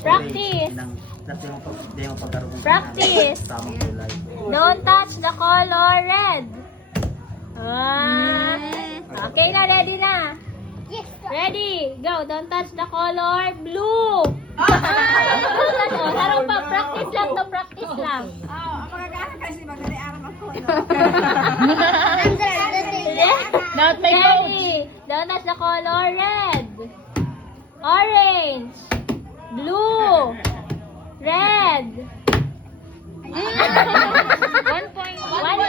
Practice. Hindi mo pagkaroon ng Practice. tamang kulay. Don't touch the color red. Okay na, ready na. Ready, go. Don't touch the color blue. Laro pa, practice lang to, practice lang. Ang magagana kasi madali araw ako. Not my ready. Don't touch the color red. Orange. Blue. Red. 1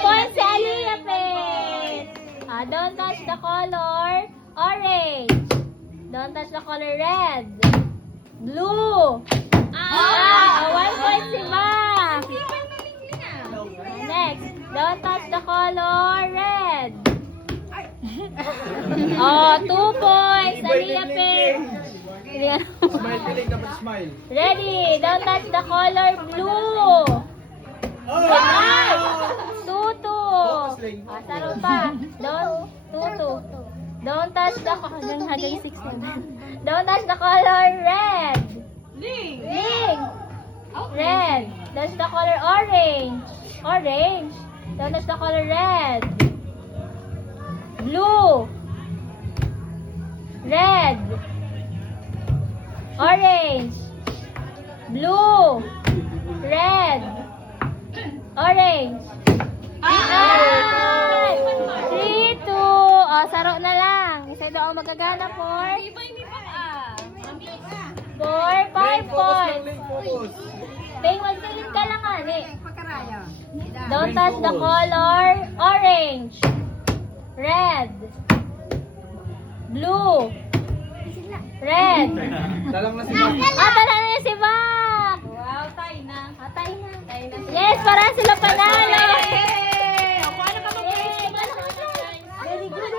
point si Aliyah Pet. Don't touch the color orange. Don't touch the color red. Blue. 1 point si Max. Next. Don't touch the color red. 2 points. Aliyah Pet. Smile, feeling dapat smile. Ready. Don't touch the color blue. 2-2. Saro pa. Don't touch the Don't touch the color red. Ling. Red. Touch the color orange. Orange. Don't touch the color red. Blue. Red. Orange. Blue. Red. Orange. 3-2. Saro na lang. Isa daw ang magagana for 5 points. Bing, magsilip ka lang, ani. Don't touch the color orange. Red. Blue. Red. Dalang na si Tala na si Bak. Wow, tayo na. Yes, para sila panalo.